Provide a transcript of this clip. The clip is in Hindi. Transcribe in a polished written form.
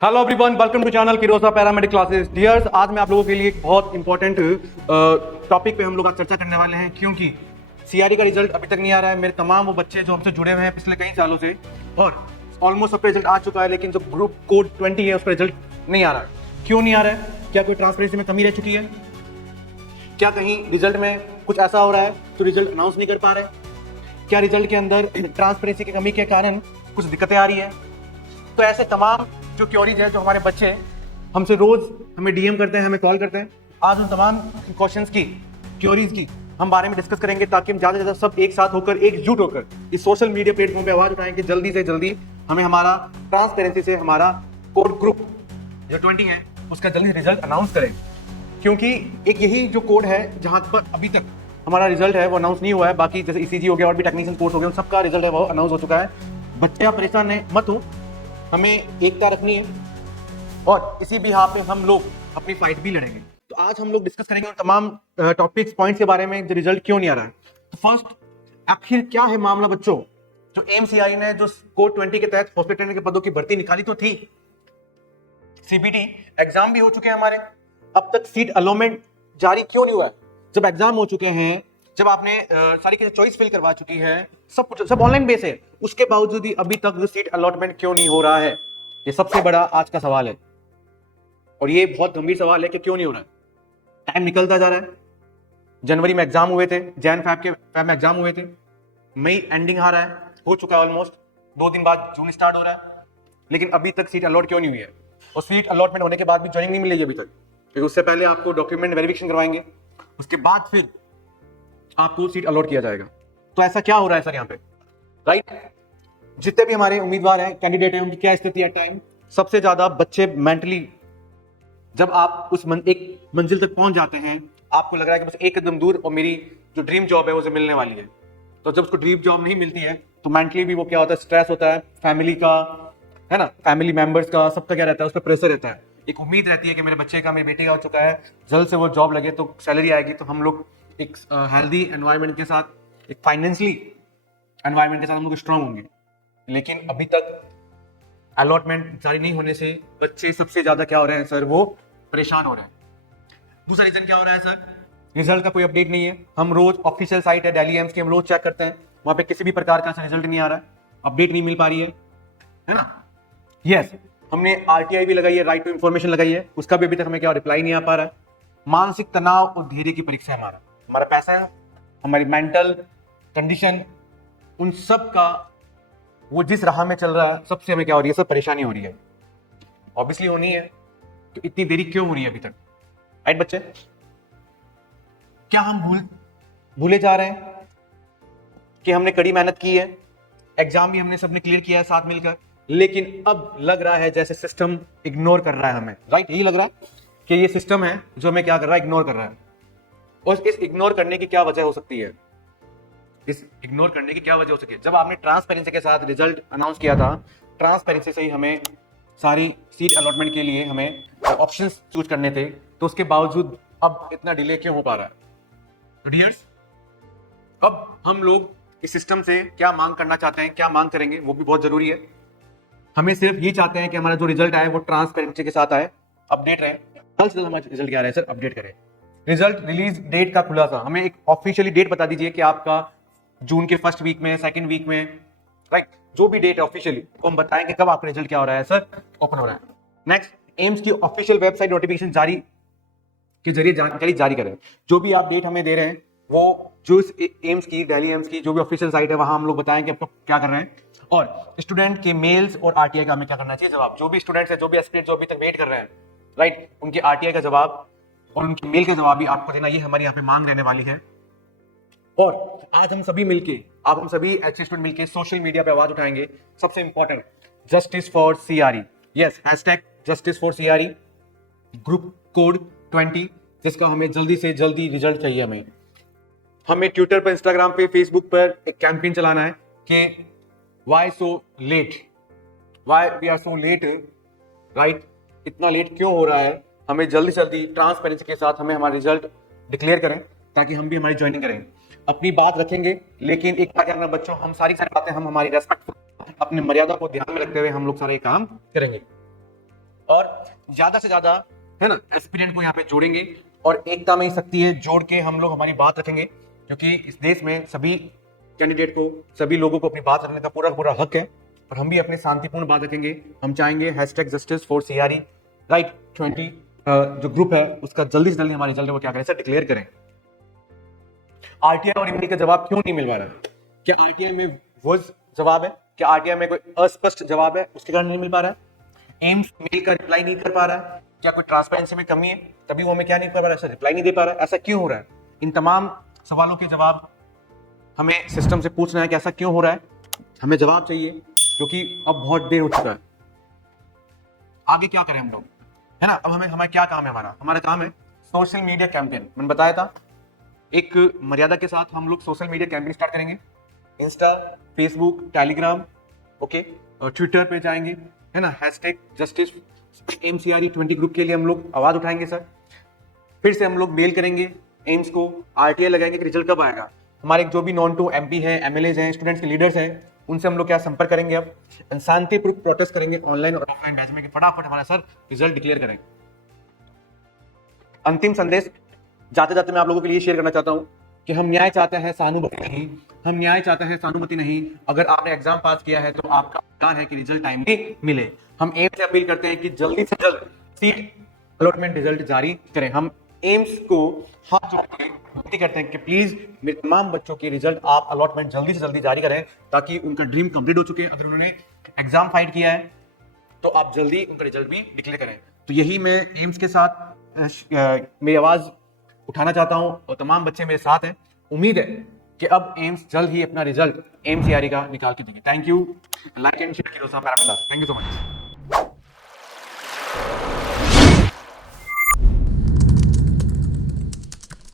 Hello everyone, welcome to channel Kirosa paramedic classes. Dears, आज मैं आप लोगों के लिए एक बहुत इंपॉर्टेंट टॉपिक पे हम लोग आज चर्चा करने वाले हैं, क्योंकि सीआरई का रिजल्ट अभी तक नहीं आ रहा है। मेरे तमाम वो बच्चे जो हमसे जुड़े हुए हैं पिछले कई सालों से, और ऑलमोस्ट सबका रिजल्ट आ चुका है, लेकिन जो ग्रुप कोड 20 है उसका रिजल्ट नहीं आ रहा है। क्यों नहीं आ रहा है? क्या कोई ट्रांसपेरेंसी में कमी रह चुकी है? क्या कहीं रिजल्ट में कुछ ऐसा हो रहा है तो रिजल्ट अनाउंस नहीं कर पा रहे? क्या रिजल्ट के अंदर ट्रांसपेरेंसी की कमी के कारण कुछ दिक्कतें आ रही है? तो ऐसे तमाम जो क्योरीज है, जो हमारे बच्चे हमसे रोज हमें डीएम करते हैं, हमें कॉल करते हैं, आज उन तमाम क्वेश्चंस की, क्योरीज की हम बारे में डिस्कस करेंगे, ताकि हम ज्यादा से ज्यादा सब एक साथ होकर, एकजुट होकर इस सोशल मीडिया प्लेटफॉर्म पे आवाज उठाएं कि जल्दी से जल्दी हमें हमारा ट्रांसपेरेंसी से हमारा कोड ग्रुप जो 20 है उसका जल्दी रिजल्ट अनाउंस करें। क्योंकि एक यही जो कोड है जहां पर अभी तक हमारा रिजल्ट है वो अनाउंस नहीं हुआ है। बाकी जैसे ईसीजी हो गया और भी टेक्नीशियन कोर्स हो गया, उन सबका रिजल्ट है वो अनाउंस हो चुका है। बच्चे आप परेशान मत हो, हमें एकता रखनी है और इसी बिहार पे हम लोग अपनी फाइट भी लड़ेंगे। तो आज हम लोग डिस्कस करेंगे उन तमाम टॉपिक्स पॉइंट्स के बारे में जो रिजल्ट क्यों नहीं आ रहा है। तो फर्स्ट, आखिर क्या है मामला बच्चों? जो एमसीआई ने जो कोड 20 के तहत हॉस्पिटल के पदों की भर्ती निकाली तो थी, सीबीटी एग्जाम भी हो चुके हैं हमारे, अब तक सीट अलॉटमेंट जारी क्यों नहीं हुआ है? जब एग्जाम हो चुके हैं, जब आपने सारी की चॉइस फिल करवा चुकी है, सब कुछ सब ऑनलाइन बेस है, उसके बावजूद भी अभी तक सीट अलॉटमेंट क्यों नहीं हो रहा है? ये सबसे बड़ा आज का सवाल है, और ये बहुत गंभीर सवाल है कि क्यों नहीं हो रहा है। टाइम निकलता जा रहा है। जनवरी में एग्जाम हुए थे, फैब में एग्जाम हुए थे, मई एंडिंग आ रहा है, हो चुका है ऑलमोस्ट, 2 दिन बाद जून स्टार्ट हो रहा है, लेकिन अभी तक सीट अलॉट क्यों नहीं हुई है? और सीट अलॉटमेंट होने के बाद भी ज्वाइनिंग नहीं मिलेगी अभी तक, क्योंकि उससे पहले आपको डॉक्यूमेंट वेरिफिकेशन करवाएंगे, उसके बाद फिर आपको सीट अलॉट किया जाएगा। तो ऐसा क्या हो रहा है सर यहाँ पे, राइट? जितने भी हमारे उम्मीदवार हैं, कैंडिडेट हैं, उनकी क्या स्थिति है टाइम? सबसे ज्यादा बच्चे मेंटली, जब आप उस एक मंजिल तक पहुंच जाते हैं, आपको लग रहा है कि बस एक कदम दूर और मेरी जो ड्रीम जॉब है वो मिलने वाली है। तो जब उसको ड्रीम जॉब नहीं मिलती है तो मेंटली भी वो क्या होता है, स्ट्रेस होता है, फैमिली का, है ना, फैमिली मेंबर्स का, सबका क्या रहता है, उस पर प्रेशर रहता है। एक उम्मीद रहती है कि मेरे बच्चे का, मेरी बेटी का हो चुका है, जल्द से वो जॉब लगे तो सैलरी आएगी, तो हम लोग एक हेल्दी एनवायरनमेंट के साथ, एक फाइनेंशियली एनवायरनमेंट के साथ हम लोग स्ट्रांग होंगे। लेकिन अभी तक अलॉटमेंट जारी नहीं होने से बच्चे सबसे ज्यादा क्या हो रहे हैं सर, वो परेशान हो रहे हैं। दूसरा रीजन क्या हो रहा है सर? रिजल्ट का कोई अपडेट नहीं है। हम रोज ऑफिशियल साइट है दिल्ली एम्स की, हम रोज चेक करते हैं, वहां पे किसी भी प्रकार का रिजल्ट नहीं आ रहा है, अपडेट नहीं मिल पा रही है ना? यस, हमने आरटीआई भी लगाई है, राइट टू इंफॉर्मेशन लगाई है, उसका भी अभी तक हमें क्या रिप्लाई नहीं आ पा रहा है। मानसिक तनाव और धैर्य की परीक्षा है हमारा पैसा है, हमारी मेंटल कंडीशन, उन सब का वो जिस राह में चल रहा है, सबसे हमें क्या हो रही है सर, परेशानी हो रही है। ऑब्वियसली होनी है, तो इतनी देरी क्यों हो रही है अभी तक, राइट बच्चे? क्या हम भूले जा रहे हैं कि हमने कड़ी मेहनत की है, एग्जाम भी हमने सबने क्लियर किया है साथ मिलकर, लेकिन अब लग रहा है जैसे सिस्टम इग्नोर कर रहा है हमें, राइट? यही लग रहा है कि ये सिस्टम है जो हमें क्या कर रहा है, इग्नोर कर रहा है। और इस इग्नोर करने की क्या वजह हो सकती है? इस इग्नोर करने की क्या वजह हो सकती है? जब आपने ट्रांसपेरेंसी के साथ रिजल्ट अनाउंस किया था, ट्रांसपेरेंसी से ही हमें सारी सीट अलॉटमेंट के लिए हमें ऑप्शंस चूज करने थे, तो उसके बावजूद अब इतना डिले क्यों हो पा रहा है? तो डियर्स, अब हम लोग इस सिस्टम से क्या मांग करना चाहते हैं, क्या मांग करेंगे, वो भी बहुत जरूरी है। हमें सिर्फ ये चाहते हैं कि हमारा जो रिजल्ट आए वो ट्रांसपेरेंसी के साथ आए, अपडेट रहे। कल से हमारा रिजल्ट क्या रहा है सर, अपडेट करें। रिजल्ट रिलीज डेट का खुलासा, हमें एक ऑफिशियली डेट बता दीजिए कि आपका जून के फर्स्ट वीक में, सेकंड वीक में, राइट, जो भी डेट है ऑफिशियली, तो हम बताएंगे कब आपका रिजल्ट क्या हो रहा है सर, ओपन हो रहा है। नेक्स्ट, एम्स की ऑफिशियल वेबसाइट नोटिफिकेशन जारी के जरिए जानकारी जारी करें। जो भी आप डेट हमें दे रहे हैं, वो जो एम्स की, दिल्ली एम्स की जो भी ऑफिशियल साइट है, वहां हम लोग बताएंगे आपको क्या कर रहे हैं। और स्टूडेंट के मेल्स और आरटीआई का हमें क्या करना चाहिए जवाब। जो भी स्टूडेंट्स है, जो भी एस्पिरेंट जो अभी तक वेट कर रहे हैं, राइट, उनके आरटीआई का जवाब और उनके मेल का जवाब भी आपको देना, ये हमारी यहाँ पे मांग रहने वाली है। और आज हम सभी मिलके, आप हम सभी एचसी स्टूडेंट मिलके सोशल मीडिया पे आवाज उठाएंगे। सबसे important, justice for CRE, yes, hashtag justice for CRE, group code 20, जिसका हमें जल्दी से जल्दी रिजल्ट चाहिए। हमें ट्विटर पर, इंस्टाग्राम पे, फेसबुक पर एक कैंपेन चलाना है कि why so late, why we are so late, right, इतना लेट क्यों हो रहा है? हमें जल्दी से जल्दी ट्रांसपेरेंसी के साथ हमें हमारा रिजल्ट डिक्लेयर करें, ताकि हम भी हमारी ज्वाइनिंग करें। अपनी बात रखेंगे, लेकिन एक बात करना बच्चों, हम सारी बातें हम हमारी रेस्पेक्ट, अपनी मर्यादा को ध्यान में रखते हुए हम लोग सारे काम करेंगे। और ज्यादा से ज्यादा है ना एस्पिरेंट को यहाँ पे जोड़ेंगे और एकता में ही शक्ति है, जोड़ के हम लोग हमारी बात रखेंगे, क्योंकि इस देश में सभी कैंडिडेट को, सभी लोगों को अपनी बात रखने का पूरा पूरा हक है और हम भी अपने शांतिपूर्ण बात रखेंगे। हम चाहेंगे #justice4CRE राइट 20 जो ग्रुप है उसका जल्दी से जल्दी हमारे रिजल्ट वो क्या करें सर डिक्लेयर करें। आरटीआई और ईमेल का जवाब क्यों नहीं मिल पा रहा? क्या आरटीआई में वो जवाब है? क्या आरटीआई में कोई अस्पष्ट जवाब है उसके कारण नहीं मिल पा रहा है? एम्स मेल का रिप्लाई नहीं कर पा रहा है? क्या कोई ट्रांसपेरेंसी में कमी है तभी वो हमें क्या नहीं कर पा रहा है, रिप्लाई नहीं दे पा रहा है? ऐसा क्यों हो रहा है? इन तमाम सवालों के जवाब हमें सिस्टम से पूछना है कि ऐसा क्यों हो रहा है, हमें जवाब चाहिए, क्योंकि अब बहुत देर हो चुका है। आगे क्या करें हम लोग, है ना? अब हमारा क्या काम है? हमारा काम है सोशल मीडिया कैंपेन। मैंने बताया था एक मर्यादा के साथ हम लोग सोशल मीडिया कैंपेन स्टार्ट करेंगे। इंस्टा, फेसबुक, टेलीग्राम, ओके, और ट्विटर पे जाएंगे, है ना, #justice4CRE20 ग्रुप के लिए हम लोग आवाज उठाएंगे सर। फिर से हम लोग मेल करेंगे एम्स को, आरटीआई लगाएंगे कि रिजल्ट कब आएगा। हमारे जो भी नॉन टू एमपी है, एमएलए हैं, स्टूडेंट्स के लीडर्स हैं, उनसे हम लोग क्या संपर्क करेंगे, अब शांतिपूर्वक प्रोटेस्ट करेंगे ऑनलाइन और ऑफलाइन बैच में कि फटाफट हमारा सर रिजल्ट डिक्लेयर करें। अंतिम संदेश जाते जाते मैं आप लोगों के लिए शेयर करना चाहता हूं कि हम न्याय चाहते हैं, सहानुभूति नहीं। हम न्याय चाहते हैं, सहानुभूति नहीं। अगर आपने एग्जाम पास किया है तो आपका अधिकार है कि रिजल्ट टाइम में मिले। हम एम्स से अपील करते हैं कि जल्दी से जल्द सीट अलॉटमेंट रिजल्ट जारी करें। हम एम्स को हाथ जोड़ के विनती करते हैं कि प्लीज मेरे तमाम बच्चों के रिजल्ट आप अलॉटमेंट जल्दी से जल्दी जारी करें, ताकि उनका ड्रीम कंप्लीट हो चुके। अगर उन्होंने एग्जाम फाइट किया है तो आप जल्दी उनका रिजल्ट भी डिक्लेयर करें। तो यही मैं एम्स के साथ मेरी आवाज उठाना चाहता हूं और तमाम बच्चे मेरे साथ हैं। उम्मीद है कि अब एम्स जल्द ही अपना रिजल्ट एमसीआरई का निकाल के देंगे। Thank you. Like and share Kirosa parameter. Thank you so much.